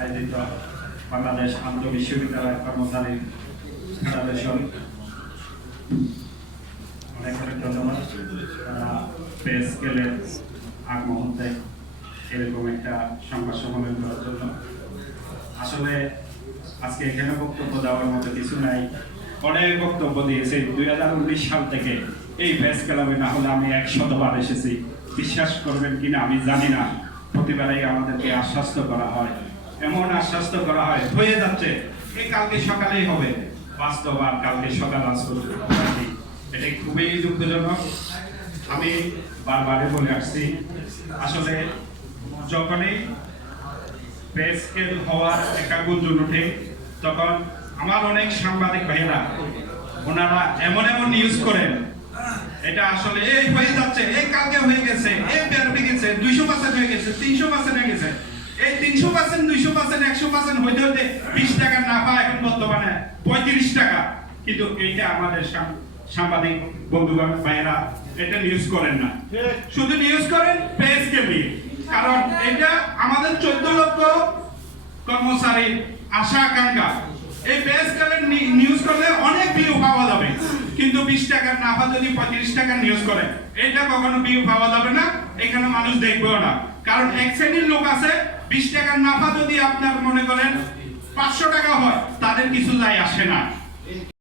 আয়োজিত বাংলাদেশ আন্তঃবিশ্ববিদ্যালয় কর্মচারী ফেডারেশন অনেক অনেক ধন্যবাদ। তারা পে স্কেলের আগ মুহূর্তে এরকম একটা সংবাদ সম্মেলন করার জন্য। আসলে আজকে এখানে বক্তব্য দেওয়ার মতো কিছু নাই, অনেক বক্তব্য দিয়েছে। 2019 সাল থেকে এই প্রেস ক্লাবে না হলে আমি 100 বার এসেছি। বিশ্বাস করবেন কিনা আমি জানি না, প্রতিবারেই আমাদেরকে আশ্বস্ত করা হয়, এমন আশ্বস্ত করা হয় হয়ে যাচ্ছে এই কালকে সকালেই হবে, বাস্তব আর কালকে সকাল আসবে। এটা খুবই দুঃখজনক। আমি বারবারে বলে আসছি, আসলে যখনই পে স্কেল হওয়ার একটা গুঞ্জন ওঠে তখন আমার অনেক সাংবাদিক ভাইয়েরা ওনারা এমন এমন নিউজ করেন, এটা আসলে এই হয়ে যাচ্ছে, এই কালকে হয়ে গেছে, এই বেড়ে গেছে, 200% হয়ে গেছে, 300% হয়ে গেছে। এই 300%, 200%, 100% হইতে হইতে 20 টাকা না পায় এখন বর্তমানে 35 টাকা। কিন্তু এইটা আমাদের সাংবাদিক বন্ধু ভাইয়েরা এটা নিউজ করেন না, শুধু নিউজ করেন পে স্কেল নিয়ে। কারণ এটা আমাদের 14 লক্ষ কর্মচারীর আশা আকাঙ্ক্ষা। এই পে স্কেলের নিউজ করলে অনেক ভিউ পাওয়া যাবে, কিন্তু 20 টাকার নাফা যদি 35 টাকার নিউজ করে এটা কখনো ভিউ পাওয়া যাবে না, এখানে মানুষ দেখবেও না। কারণ এক শ্রেণীর লোক আছে, 20 টাকার নাফা যদি আপনার মনে করেন 500 টাকা হয় তাদের কিছু যায় আসে না।